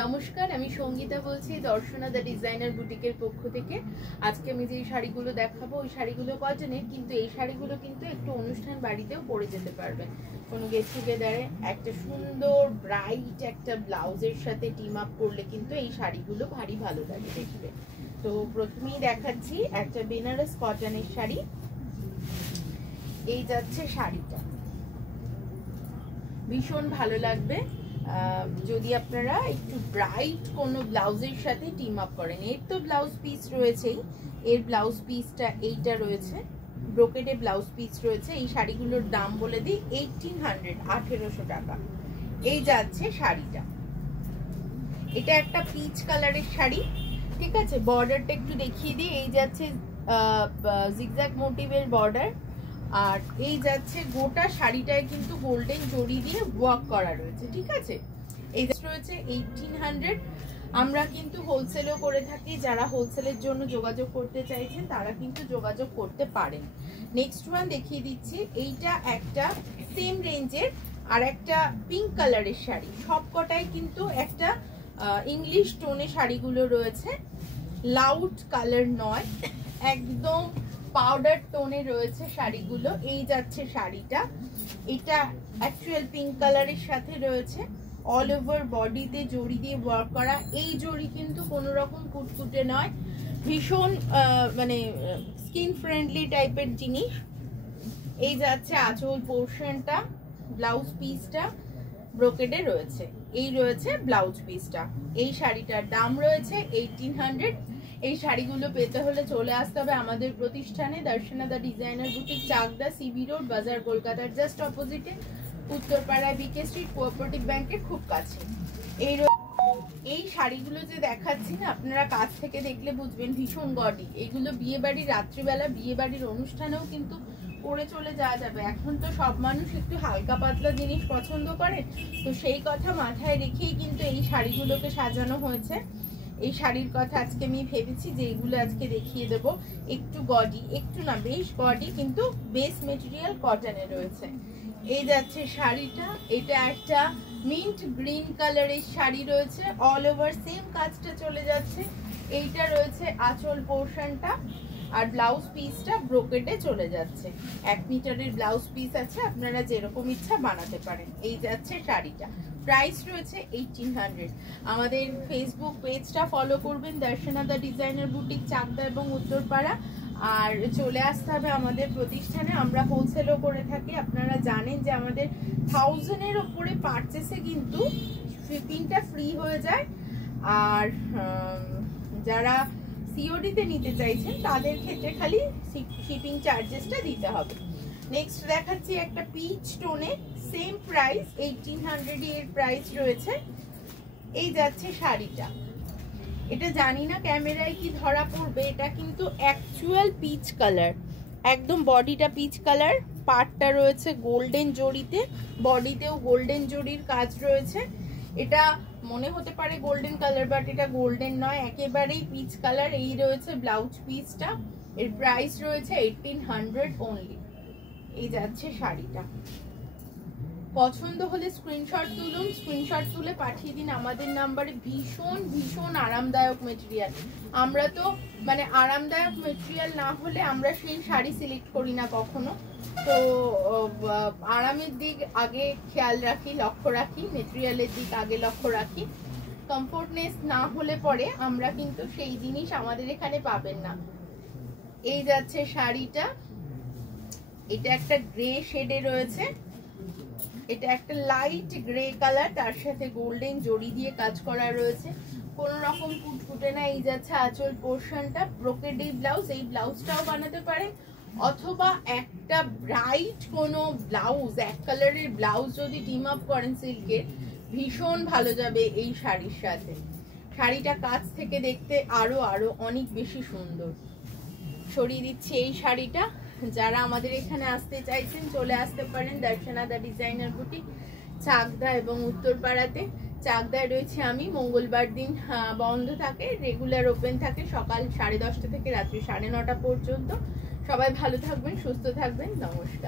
নমস্কার, আমি সঙ্গীতা বলছি দর্শনা দ্য ডিজাইনার বুটিকের পক্ষ থেকে। আজকে আমি যে শাড়িগুলো দেখাবো ওই শাড়িগুলো কটনের, কিন্তু এই শাড়িগুলো কিন্তু একটু অনুষ্ঠান বাড়িতেও পরে যেতে পারবেন। কোনো গেট টুগেদারে একটা সুন্দর ব্রাইট একটা ব্লাউজের সাথে টিম আপ করলে কিন্তু এই শাড়িগুলো ভারী ভালো লাগে দেখবে। তো প্রথমেই দেখাচ্ছি একটা বেনারস কটনের শাড়ি। এই যাচ্ছে শাড়িটা, ভীষণ ভালো লাগবে যদি আপনারা একটু ব্রাইট কোনো ব্লাউজের সাথে টিম আপ করেন। এর তো ব্লাউজ পিস রয়েছেই, এর ব্লাউজ পিসটা এইটা রয়েছে, ব্রোকেডে ব্লাউজ পিস রয়েছে। এই শাড়িগুলোর দাম বলে দিই 1800, 1800 টাকা। এই যাচ্ছে শাড়িটা, এটা একটা পিচ কালারের শাড়ি, ঠিক আছে। বর্ডারটা একটু দেখিয়ে দিই, এই যাচ্ছে জিগজ্যাগ মোটিভের বর্ডার, আর এই যাচ্ছে গোটা শাড়িটায় কিন্তু গোল্ডেন জড়ি দিয়ে ওয়ার্ক করা রয়েছে, ঠিক আছে। এই রয়েছে 1800। আমরা কিন্তু হোলসেলও করে থাকি, যারা হোলসেলের জন্য যোগাযোগ করতে চাইছেন তারা কিন্তু যোগাযোগ করতে পারেন। নেক্সট ওয়ান দেখিয়ে দিচ্ছি, এইটা একটা সেম রেঞ্জের আর একটা পিঙ্ক কালারের শাড়ি। সবকটাই কিন্তু একটা ইংলিশ টোনে শাড়িগুলো রয়েছে, লাউড কালার নয়, একদম পাউডার টোনে রয়েছে শাড়িগুলো। এই যাচ্ছে শাড়িটা, এটা অ্যাকচুয়াল পিঙ্ক কালারের সাথে রয়েছে, অল ওভার বডিতে জড়ি দিয়ে ওয়ার্ক করা। এই জড়ি কিন্তু কোনো রকম কুটকুটে নয়, ভীষণ মানে স্কিন ফ্রেন্ডলি টাইপের জিনিস। এই যাচ্ছে আঁচল পোর্শনটা, ব্লাউজ পিসটা ব্রোকেডে রয়েছে, এই রয়েছে ব্লাউজ পিসটা। এই শাড়িটার দাম রয়েছে 1800। এই শাড়িগুলো পেতে হলে চলে আসতে হবে আমাদের প্রতিষ্ঠানে, Darshana the designer boutique, Chakdah, CB road, বাজার, কলকাতার জাস্ট অপোজিটে, উত্তরপাড়ায় বিকে স্ট্রিট, কোঅপারেটিভ ব্যাংকের খুব কাছে। এই শাড়িগুলো যে দেখাচ্ছি না, আপনারা কাছ থেকে দেখলে বুঝবেন ভীষণ গডি। এগুলো বিয়ে বাড়ির রাত্রিবেলা, বিয়ে বাড়ির অনুষ্ঠানেও কিন্তু পরে চলে যাওয়া যাবে। এখন তো সব মানুষ একটু হালকা পাতলা জিনিস পছন্দ করে, তো সেই কথা মাথায় রেখেই কিন্তু এই শাড়িগুলোকে সাজানো হয়েছে। এই শাড়ির কথা আজকে আমি ভেবেছি যে এইগুলো আজকে দেখিয়ে দেবো। একটু গডি, একটু না বেশ গডি, কিন্তু বেস মেটেরিয়াল কটনে রয়েছে। এই যাচ্ছে শাড়িটা, এটা একটা মিন্ট গ্রিন কালারের শাড়ি রয়েছে, অল ওভার সেম কাজটা চলে যাচ্ছে। এইটা রয়েছে আঁচল পোর্শনটা, আর ব্লাউজ পিসটা ব্রোকেডে চলে যাচ্ছে। 1 মিটারের ব্লাউজ পিস আছে, আপনারা যেরকম ইচ্ছা বানাতে পারেন। এই যাচ্ছে শাড়িটা, প্রাইস রয়েছে 1800। আমাদের ফেসবুক পেজটা ফলো করবেন, Darshana the designer boutique, Chakdah এবং উত্তরপাড়া। আর চলে আসতে হবে আমাদের প্রতিষ্ঠানে, আমরা হোলসেলও করে থাকি। আপনারা জানেন যে আমাদের 1000-এর ওপরে পারচেসে কিন্তু শিপিংটা ফ্রি হয়ে যায়, আর যারা সিওডিতে নিতে চাইছেন তাদের ক্ষেত্রে খালি শিপিং চার্জেসটা দিতে হবে। নেক্সট দেখাচ্ছি একটা পিচ টোনে, সেম প্রাইস 1800 এর প্রাইস রয়েছে। এই যাচ্ছে শাড়িটা, এটা জানি না ক্যামেরায় কি ধরা পড়বে, এটা কিন্তু অ্যাকচুয়াল পিচ কালার, একদম বডিটা পিচ কালার, পাটটা রয়েছে গোল্ডেন জড়িতে, বডিতেও গোল্ডেন জড়ির কাজ রয়েছে। এটা মনে হতে পারে গোল্ডেন কালার, বাট এটা গোল্ডেন নয়, একেবারেই পিচ কালার। এই রয়েছে ব্লাউজ পিসটা, এর প্রাইস রয়েছে 1800 অনলি। এই যাচ্ছে শাড়িটা, পছন্দ হলে স্ক্রিনশট তুলুন, স্ক্রিনশট তুলে পাঠিয়ে দিন আমাদের নাম্বারে। ভীষণ ভীষণ আরামদায়ক মেটেরিয়াল, আমরা তো মানে আরামদায়ক মেটেরিয়াল না হলে আমরা সেই শাড়ি সিলেক্ট করি না কখনো। তো আরামের দিক আগে খেয়াল রাখি, লক্ষ্য রাখি, মেটেরিয়ালের দিক আগে লক্ষ্য রাখি। কমফোর্টনেস না হলে পরে আমরা কিন্তু সেই জিনিস আমাদের এখানে পাবেন না। এই যাচ্ছে শাড়িটা, এটা একটা গ্রে শেডে রয়েছে, এটা একটা লাইট গ্রে কালার, তার সাথে গোল্ডেন জড়ি দিয়ে কাজ করা রয়েছে, কোন রকম কুটকুটে না। এই যাচ্ছে আঁচল পোর্শনটা, ব্রোকেড ব্লাউজ, এই ব্লাউজটাও বানাতে পারেন, অথবা একটা ব্রাইট কোনো ব্লাউজ, এক কালারের ব্লাউজ যদি টিম আপ করেন সিল্কের, ভীষণ ভালো যাবে এই শাড়ির সাথে। শাড়িটা কাছ থেকে দেখতে আরো আরো অনেক বেশি সুন্দর। সরিয়ে দিচ্ছি এই শাড়িটা। যারা আমাদের এখানে আসতে চাইছেন চলে আসতে পারেন Darshana the designer boutique, Chakdah এবং উত্তরপাড়াতে। চাকদায় রয়েছে আমি, মঙ্গলবার দিন বন্ধ থাকে, রেগুলার ওপেন থাকে সকাল 10:30 থেকে রাত্রি 9:30 পর্যন্ত। সবাই ভালো থাকবেন, সুস্থ থাকবেন, নমস্কার।